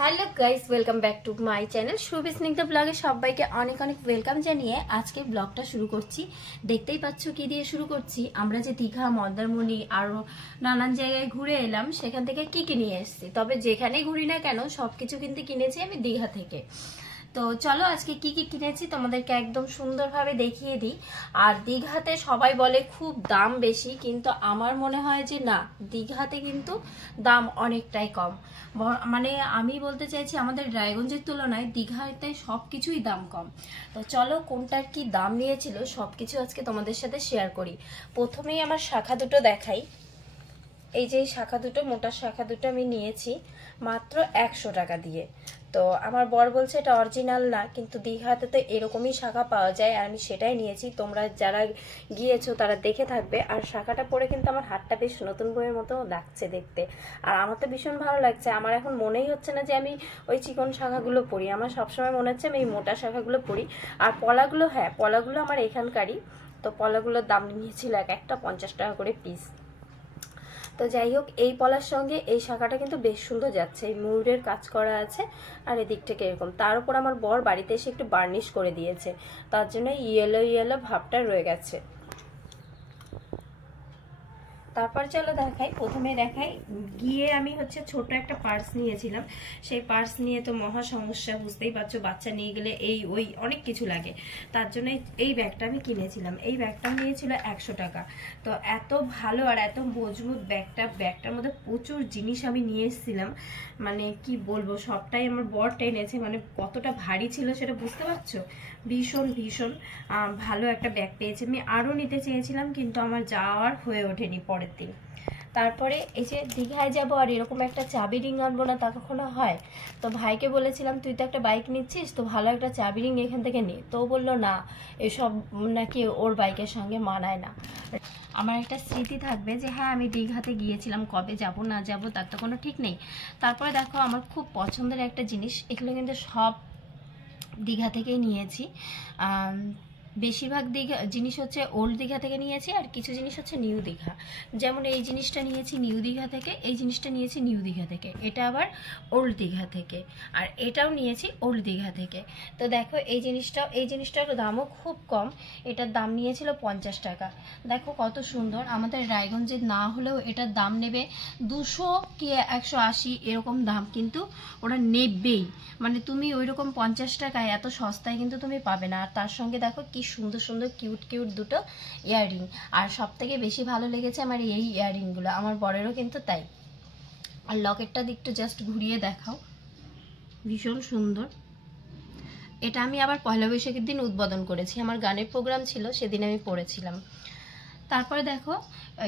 Hello guys, welcome back to my channel Shuvi Snigdha ব্লগে সবাইকে অনেক অনেক ওয়েলকাম জানিয়ে আজকে ব্লগটা শুরু করছি। দেখতেই পাচ্ছ কি দিয়ে শুরু করছি। আমরা যে দীঘা, মন্দারমণি আরো নানান জায়গায় ঘুরে এলাম, সেখান থেকে কি নিয়ে এসেছি। তবে যেখানেই ঘুরি না কেন সবকিছু কিন্তু কিনেছি আমি দীঘা থেকে। তো চলো আজকে কি কিনেছি তোমাদেরকে একদম সুন্দরভাবে দেখিয়ে দিই। আর দীঘাতে সবাই বলে খুব দাম বেশি, কিন্তু আমার মনে হয় যে না, দীঘাতে কিন্তু দাম অনেকটাই কম। মানে আমি বলতে চাইছি আমাদের রায়গঞ্জের তুলনায় দীঘাতে সবকিছুই দাম কম। তো চলো কোনটার কি দাম নিয়েছিল সবকিছু আজকে তোমাদের সাথে শেয়ার করি। প্রথমেই আমার শাখা দুটো দেখাই। এই যে শাখা দুটো, মোটা শাখা দুটো আমি নিয়েছি মাত্র 100 টাকা দিয়ে। তো আমার বর বলছে এটা অরিজিনাল না, কিন্তু দীঘাতে তো এরকমই শাখা পাওয়া যায় আর আমি সেটাই নিয়েছি। তোমরা যারা গিয়েছো তারা দেখে থাকবে। আর শাখাটা পরে কিন্তু আমার হাতটা বেশ নতুন বইয়ের মতো লাগছে দেখতে, আর আমার তো ভীষণ ভালো লাগছে। আমার এখন মনেই হচ্ছে না যে আমি ওই চিকন শাখাগুলো পরি, আমার সবসময় মনে হচ্ছে আমি এই মোটা শাখাগুলো পরি। আর পলাগুলো, হ্যাঁ পলাগুলো আমার এখানকারই। তো পলাগুলোর দাম নিয়েছিল একটা 50 টাকা করে পিস। তো যাই হোক, এই পলার সঙ্গে এই শাখাটা কিন্তু বেশ সুন্দর যাচ্ছে। এই ময়ূরের কাজ করা আছে আর এদিক থেকে এরকম। তার উপর আমার বর বাড়িতে এসে একটু বার্নিশ করে দিয়েছে, তার জন্য ইয়েলো ইয়েলো ভাবটা রয়ে গেছে। তারপর চলো দেখাই। প্রথমে দেখাই, গিয়ে আমি ছোট একটা পার্স নিয়েছিলাম। সেই পার্স নিয়ে তো মহা সমস্যা, বুঝতেই পারছো, বাচ্চা নিয়ে গেলে এই ওই অনেক কিছু লাগে। তার জন্য এই ব্যাগটা আমি কিনেছিলাম। এই ব্যাগটা নিয়েছিল 100 টাকা। তো এত ভালো আর এত মজবুত ব্যাগটার মধ্যে প্রচুর জিনিস আমি নিয়ে এসেছিলাম। মানে কি বলবো, সবটাই আমার বর টেনেছে। মানে কতটা ভারী ছিল সেটা বুঝতে পারছো। ভীষণ ভীষণ ভালো একটা ব্যাগ পেয়েছি। আমি আরও নিতে চেয়েছিলাম কিন্তু আমার যাওয়ার হয়ে ওঠেনি পরের দিন। তারপরে এই যে দীঘায় যাবো আর এরকম একটা চাবি রিং আনবো না তা কখনো হয়? তো ভাইকে বলেছিলাম তুই তো একটা বাইক নিচ্ছিস, তো ভালো একটা চাবি রিং এখান থেকে নে। তো বললো না, এসব নাকি ওর বাইকের সঙ্গে মানায় না। আমার একটা স্মৃতি থাকবে যে হ্যাঁ আমি দীঘাতে গিয়েছিলাম, কবে যাব না যাব তার তো কোনো ঠিক নেই। তারপরে দেখো, আমার খুব পছন্দের একটা জিনিস, এগুলো কিন্তু সব দীঘা থেকেই নিয়েছি। বেশিরভাগ দীঘা জিনিস ওল্ড দীঘা থেকে নিয়েছি, আর কিছু জিনিস নিউ দীঘা। যেমন এই জিনিসটা নিয়েছি নিউ দীঘা থেকে, এই জিনিসটা নিয়েছি নিউ দীঘা থেকে, এটা আবার ওল্ড দীঘা থেকে, আর এটাও নিয়েছি ওল্ড দীঘা থেকে। তো দেখো এই জিনিসটার দামও খুব কম। এটার দাম নিয়েছিল 50 টাকা। দেখো কত সুন্দর। আমাদের রায়গঞ্জের না হলেও এটার দাম নেবে 200 কি 180 এরকম দাম, কিন্তু ওরা নেবেই। মানে তুমি ওই রকম 50 টাকায় এত সস্তায় কিন্তু তুমি পাবে না। আর তার সঙ্গে দেখো কি সুন্দর সুন্দর কিউট কিউট দুটো ইয়াররিং। আর সব থেকে বেশি ভালো লেগেছে আমার এই ইয়াররিংগুলো, আমার বরেরও কিন্তু তাই। আর লকেটটা একটু জাস্ট ঘুরিয়ে দেখাও, ভীষণ সুন্দর। এটা আমি আবার পয়লা বৈশাখের দিন উদ্বোধন করেছি, আমার গানের প্রোগ্রাম ছিল সেদিন আমি পরেছিলাম। তারপরে দেখো,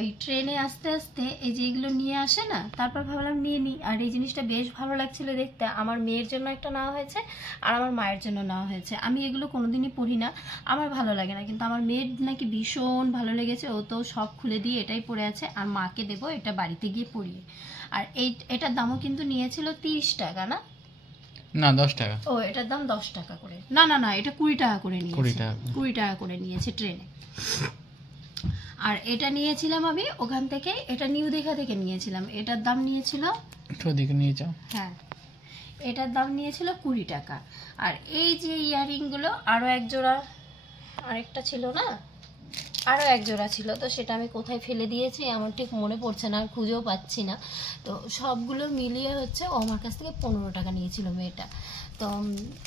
এই ট্রেনে আস্তে আস্তে এই যে এগুলো নিয়ে আসে না, তারপর ভাবলাম নিয়ে নিই। আর এই জিনিসটা বেশ ভালো লাগছিল দেখতে। আমার মেয়ের জন্য একটা নেওয়া হয়েছে আর আমার মায়ের জন্য নেওয়া হয়েছে। আমি এগুলো কোনোদিনই পরি না, আমার ভালো লাগে না, কিন্তু আমার মেয়ের নাকি ভীষণ ভালো লেগেছে। ও তো সব খুলে দিয়ে এটাই পরে আছে, আর মাকে দেবো এটা বাড়িতে গিয়ে পরিয়ে। আর এটার দামও কিন্তু নিয়েছিল 30 টাকা, না না 10 টাকা। ও, এটার দাম 10 টাকা করে। না না না, এটা 20 টাকা করে নিয়েছে। 20 টাকা করে নিয়েছে ট্রেনে। আর এটা নিয়েছিলাম আমি ওখান থেকে, এটা নিউ দীঘা থেকে নিয়েছিলাম। এটার দাম নিয়েছিল, ওদিকে নিয়ে যাও। হ্যাঁ, এটার দাম নিয়েছিল 20 টাকা। আর এই যে ইয়াররিংগুলো আরও এক জোড়া, আরেকটা ছিল না, আরও এক জোড়া ছিল, তো সেটা আমি কোথায় ফেলে দিয়েছি আমার ঠিক মনে পড়ছে না, আর খুঁজেও পাচ্ছি না। তো সবগুলো মিলিয়ে ও আমার কাছ থেকে 15 টাকা নিয়েছিল মেয়েটা। তো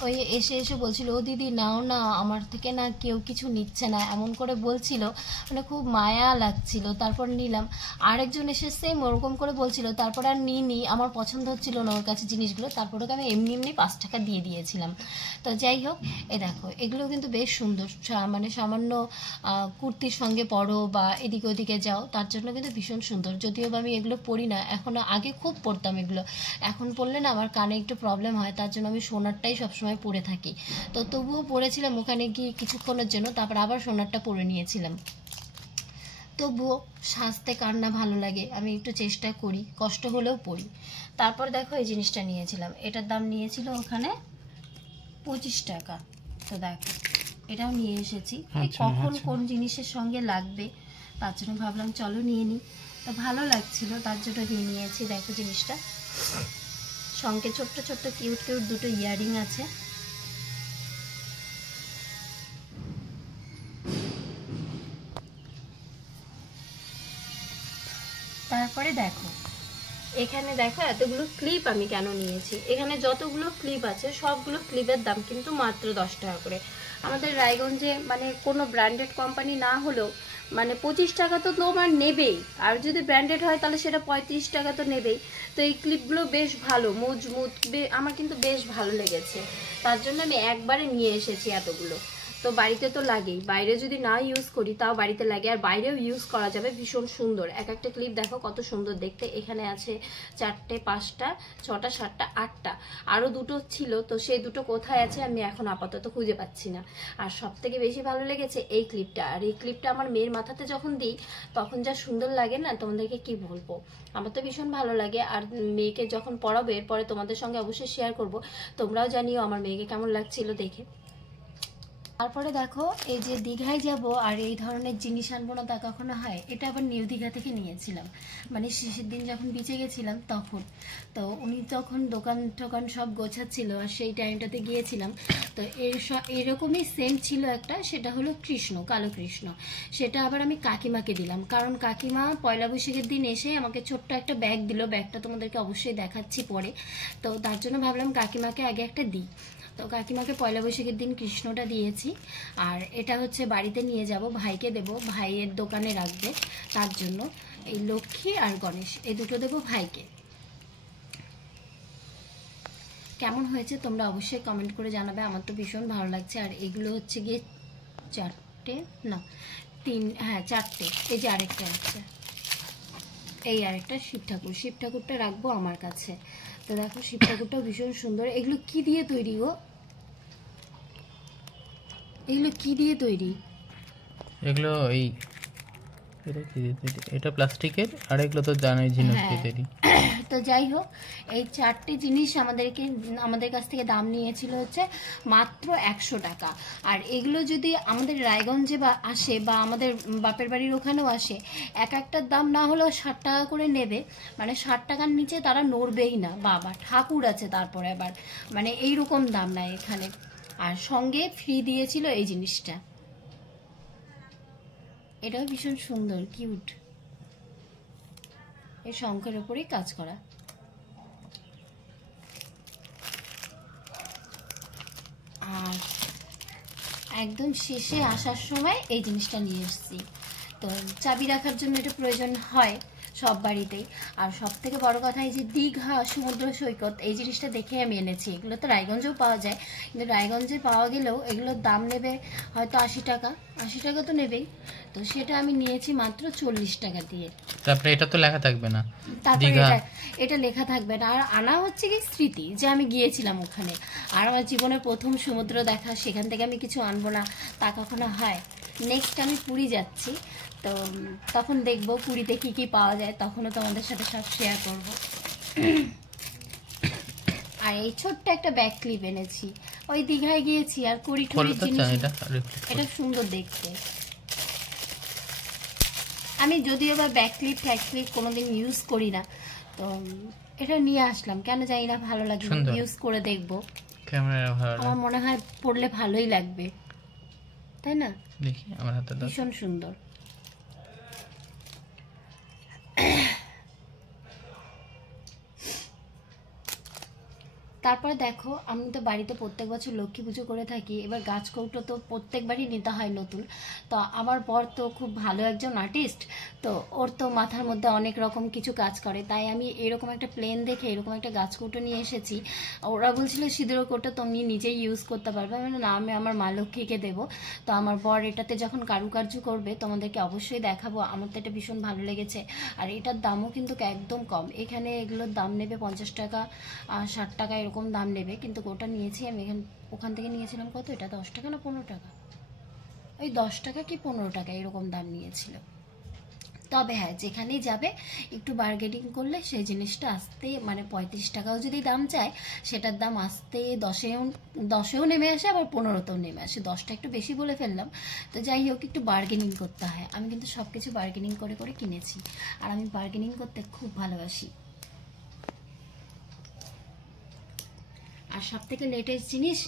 ওই এসে এসে বলছিল, ও দিদি নাও না, আমার থেকে না কেউ কিছু নিচ্ছে না, এমন করে বলছিল। মানে খুব মায়া লাগছিল। তারপর নিলাম। আরেকজন এসে সেম ওরকম করে বলছিল, তারপর আর নিইনি, আমার পছন্দ হচ্ছিল না ওর কাছে জিনিসগুলো। তারপর ওকে আমি এমনি এমনি 5 টাকা দিয়ে দিয়েছিলাম। তো যাই হোক, এ দেখো এগুলো কিন্তু বেশ সুন্দর। মানে সামান্য কুর্তির সঙ্গে পরো বা এদিকে ওদিকে যাও, তার জন্য কিন্তু ভীষণ সুন্দর। যদিও বা আমি এগুলো পরি না এখন, আগে খুব পরতাম এগুলো। এখন পরলে না আমার কানে একটু প্রবলেম হয়, তার জন্য আমি সোনারটাই সবসময় পরে থাকি। তো তবুও পরেছিলাম ওখানে গিয়ে কিছুক্ষণের জন্য, তারপর আবার সোনারটা পরে নিয়েছিলাম। তবুও সাজতে কার না ভালো লাগে, আমি একটু চেষ্টা করি, কষ্ট হলেও পরি। তারপর দেখো এই জিনিসটা নিয়েছিলাম, এটার দাম নিয়েছিল ওখানে 25 টাকা। তো দেখো এটাও নিয়ে এসেছি। কখন কোন জিনিসের সঙ্গে লাগবে তার জন্য ভাবলাম চলো নিয়ে নিই। তো ভালো লাগছিল তার জন্য নিয়ে নিয়েছি। দেখো জিনিসটা সঙ্গে ছোট্ট ছোট্ট কিউট কিউট দুটো ইয়াররিং আছে। তারপরে দেখো এখানে দেখো এতগুলো ক্লিপ আমি কেন নিয়েছি। এখানে যতগুলো ক্লিপ আছে সবগুলো ক্লিপের দাম কিন্তু মাত্র 10 টাকা করে। আমাদের রায়গঞ্জে মানে কোনো ব্র্যান্ডেড কোম্পানি না হলেও মানে 25 টাকা তো তোমার নেবেই, আর যদি ব্র্যান্ডেড হয় তাহলে সেটা 35 টাকা তো নেবেই। তো এই ক্লিপগুলো বেশ ভালো মজবুত, আমার কিন্তু বেশ ভালো লেগেছে, তার জন্য আমি একবারে নিয়ে এসেছি এতগুলো। তো বাড়িতে তো লাগেই, বাইরে যদি না ইউজ করি তাও বাড়িতে লাগে, আর বাইরেও ইউজ করা যাবে। ভীষণ সুন্দর এক একটা ক্লিপ, দেখো কত সুন্দর দেখতে। এখানে আছে 4টে 5টা 6টা 7টা 8টা, আরও দুটো ছিল, তো সেই দুটো কোথায় আছে আমি এখন আপাতত খুঁজে পাচ্ছি না। আর সব থেকে বেশি ভালো লেগেছে এই ক্লিপটা। আর এই ক্লিপটা আমার মেয়ের মাথাতে যখন দিই তখন যা সুন্দর লাগে না, তোমাদেরকে কি বলবো, আমার তো ভীষণ ভালো লাগে। আর মেয়েকে যখন পড়াবো এরপরে তোমাদের সঙ্গে অবশ্যই শেয়ার করব, তোমরাও জানিও আমার মেয়েকে কেমন লাগছিল দেখে। তারপরে দেখো এই যে দীঘায় যাব আর এই ধরনের জিনিস আনবো না তা কখনো হয়। এটা আবার নিউ দীঘা থেকে নিয়েছিলাম, মানে শেষের দিন যখন বিচে গেছিলাম তখন। তো উনি তখন দোকান টোকান সব গোছাচ্ছিল আর সেই টাইমটাতে গিয়েছিলাম। তো এরকমই সেন্ট ছিল একটা, সেটা হলো কৃষ্ণ, কালো কৃষ্ণ। সেটা আবার আমি কাকিমাকে দিলাম, কারণ কাকিমা পয়লা বৈশাখের দিন এসে আমাকে ছোট্ট একটা ব্যাগ দিল। ব্যাগটা তোমাদেরকে অবশ্যই দেখাচ্ছি পরে। তো তার জন্য ভাবলাম কাকিমাকে আগে একটা দিই। তো কাকিমাকে পয়লা বৈশাখের দিন কৃষ্ণটা দিয়েছি। আর এটা হচ্ছে বাড়িতে নিয়ে যাব, ভাইকে দেব, ভাইয়ের দোকানে রাখবে। তার জন্য এই লক্ষ্মী আর গণেশ এই দুটো দেব ভাইকে। কেমন হয়েছে তোমরা অবশ্যই কমেন্ট করে জানাবে, আমার তো ভীষণ ভালো লাগছে। আর এগুলো হচ্ছে গিয়ে 4টে না 4টে, এই যে আরেকটা আছে, এই আরেকটা শিব ঠাকুর। শিব ঠাকুরটা রাখবো আমার কাছে। তো দেখো শিব ঠাকুরটাও ভীষণ সুন্দর। এগুলো কি দিয়ে তৈরি গো? এগুলো কি দিয়ে তৈরি? এগুলো এই এটা কি দিয়ে তৈরি? এটা প্লাস্টিকের, আর এগুলো তো জানোই ঝিনুক দিয়ে তৈরি। তো যাই হোক, এই 4টে জিনিস আমাদের কাছ থেকে দাম নিয়েছিল হচ্ছে মাত্র 100 টাকা। আর এগুলো যদি আমাদের রায়গঞ্জে বা আসে বা আমাদের বাপের বাড়ির ওখানেও আসে, এক একটার দাম না হলেও 60 টাকা করে নেবে। মানে 60 টাকার নিচে তারা নড়বেই না। বাবা ঠাকুর আছে তারপরে আবার, মানে এইরকম দাম নাই এখানে। আর সঙ্গে ফ্রি দিয়েছিল এই জিনিসটা, এটাও ভীষণ সুন্দর কিউট। এই শঙ্খের উপরেই কাজ করা। আর একদম শেষে আসার সময় এই জিনিসটা নিয়ে এসেছি। তো চাবি রাখার জন্য এটা প্রয়োজন হয় সব বাড়িতেই। আর সব থেকে বড় কথা এই যে দীঘা সমুদ্র সৈকত, এই জিনিসটা দেখে আমি এনেছি। এগুলো তো রায়গঞ্জেও পাওয়া যায়, কিন্তু রায়গঞ্জে পাওয়া গেলেও এগুলোর দাম নেবে হয়তো 80 টাকা। 80 টাকা তো নেবেই। তো সেটা আমি নিয়েছি মাত্র 40 টাকা দিয়ে। তারপরে এটা তো লেখা থাকবে না, তারপরে এটা লেখা থাকবে না। আর আনা হচ্ছে কি স্মৃতি, যে আমি গিয়েছিলাম ওখানে। আর আমার জীবনের প্রথম সমুদ্র দেখা, সেখান থেকে আমি কিছু আনবো না তা কখনো হয়? নেক্সট আমি পুরী যাচ্ছি, তো তখন দেখবো পুরীতে কি কি পাওয়া যায়, তখনও তোমাদের সাথে সব শেয়ার করব। আর এই ছোট্ট একটা ব্যাগ ক্লিপ এনেছি, ওই দীঘায় গিয়েছি আর কুড়ি জিনিস। এটা সুন্দর দেখতে। আমি যদিও বা ব্যাক ক্লিপ ফ্ল্যাগ ক্লিপ কোনোদিন ইউজ করি না, তো এটা নিয়ে আসলাম, কেন জানি না ভালো লাগে, ইউজ করে দেখবো। আমার মনে হয় পড়লে ভালোই লাগবে, তাই না? দেখি আমার হাতে দাও। ভীষণ সুন্দর। তারপরে দেখো, আমি তো বাড়িতে প্রত্যেক বছর লক্ষ্মী পুজো করে থাকি। এবার গাছ কৌটো তো প্রত্যেকবারই নিতে হয় নতুন। তো আমার বর তো খুব ভালো একজন আর্টিস্ট, তো ওর তো মাথার মধ্যে অনেক রকম কিছু কাজ করে। তাই আমি এরকম একটা প্লেন দেখে এরকম একটা গাছ কৌটো নিয়ে এসেছি। ওরা বলছিল সিঁদুর কৌটো তুমি নিজেই ইউজ করতে পারবে। আমি না, আমি আমার মা লক্ষ্মীকে দেবো। তো আমার বর এটাতে যখন কারুকার্য করবে তোমাদেরকে অবশ্যই দেখাবো। আমার তো এটা ভীষণ ভালো লেগেছে। আর এটার দামও কিন্তু একদম কম। এখানে এগুলোর দাম নেবে 50 টাকা 60 টাকা এরকম দাম নেবে, কিন্তু ওটা নিয়েছি আমি ওখান থেকে নিয়েছিলাম কত, এটা 10 টাকা না 15 টাকা, ওই 10 টাকা কি 15 টাকা এরকম দাম নিয়েছিল। তবে হ্যাঁ, যেখানেই যাবে একটু বার্গেনিং করলে সেই জিনিসটা আসতে, মানে 35 টাকাও যদি দাম চায় সেটার দাম আসতে 10-এও নেমে আসে, আবার 15-তেও নেমে আসে। 10টা একটু বেশি বলে ফেললাম। তো যাই হোক, একটু বার্গেনিং করতে হয়। আমি কিন্তু সব কিছু বার্গেনিং করে করে কিনেছি, আর আমি বার্গেনিং করতে খুব ভালোবাসি। আর সব থেকে লেটেস্ট জিনিস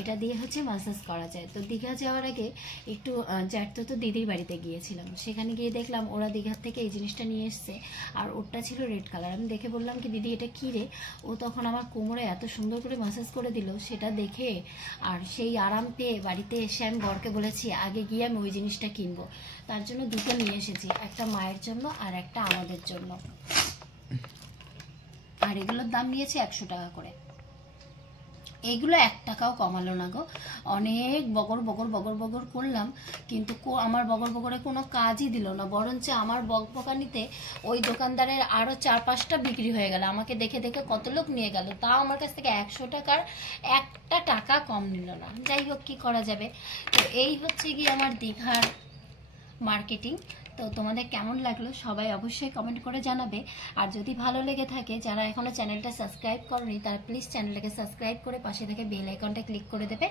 এটা দিয়ে হচ্ছে মাসাজ করা যায়। তো দীঘা যাওয়ার আগে একটু জ্যাঠতো তো দিদির বাড়িতে গিয়েছিলাম, সেখানে গিয়ে দেখলাম ওরা দীঘার থেকে এই জিনিসটা নিয়ে এসছে, আর ওরটা ছিল রেড কালার। আমি দেখে বললাম কি দিদি এটা কী রে? ও তখন আমার কোমরে এত সুন্দর করে মাসাজ করে দিল, সেটা দেখে আর সেই আরাম পেয়ে বাড়িতে এসে আমি বরকে বলেছি আগে গিয়ে আমি ওই জিনিসটা কিনবো। তার জন্য দুটো নিয়ে এসেছি, একটা মায়ের জন্য আর একটা আমাদের জন্য। আর এগুলোর দাম নিয়েছে 100 টাকা করে। এগুলো 1 টাকাও কমালো না গো। অনেক বগর বগর বগর বগর করলাম, কিন্তু আমার বগর বগরে কোনো কাজই দিল না, বরঞ্চ আমার বকবকানিতে ওই দোকানদারের আরও 4-5টা বিক্রি হয়ে গেল। আমাকে দেখে দেখে কত লোক নিয়ে গেল, তাও আমার কাছ থেকে 100 টাকার 1টা টাকা কম নিল না। যাই হোক, কী করা যাবে। তো এই হচ্ছে কি আমার দীঘার মার্কেটিং। তো তোমাদের কেমন লাগলো সবাই অবশ্যই কমেন্ট করে জানাবে। আর যদি ভালো লেগে থাকে, যারা এখনো চ্যানেলটা সাবস্ক্রাইব করনি তারা প্লিজ চ্যানেলটাকে সাবস্ক্রাইব করে পাশে থেকে বেল আইকনটা ক্লিক করে দেবে।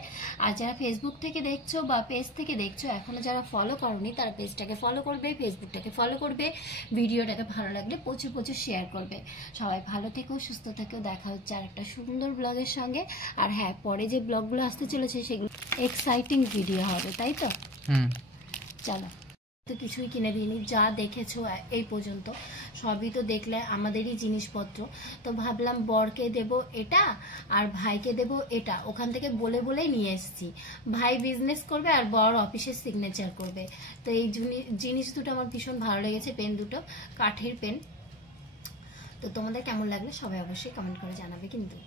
আর যারা ফেসবুক থেকে দেখছো বা পেজ থেকে দেখছো, এখনো যারা ফলো করনি তারা পেজটাকে ফলো করবে, ফেসবুকটাকে ফলো করবে, ভিডিওটাকে ভালো লাগলে প্রচুর প্রচুর শেয়ার করবে। সবাই ভালো থেকো, সুস্থ থেকো। দেখা হচ্ছে আর একটা সুন্দর ব্লগের সঙ্গে। আর হ্যাঁ, পরে যে ব্লগগুলো আসতে চলেছে সেগুলো এক্সাইটিং ভিডিও হবে, তাই তো? চলো, তো কিছুই কিনে দিইনি, যা দেখেছো এই পর্যন্ত সবই তো দেখলে আমাদেরই জিনিসপত্র। তো ভাবলাম বরকে দেব এটা আর ভাইকে দেব এটা, ওখান থেকে বলে বলেই নিয়ে এসেছি। ভাই বিজনেস করবে আর বর অফিসের সিগনেচার করবে। তো এই জিনিস দুটো আমার ভীষণ ভালো লেগেছে, পেন দুটো কাঠের পেন। তো তোমাদের কেমন লাগলো সবাই অবশ্যই কমেন্ট করে জানাবে কিন্তু।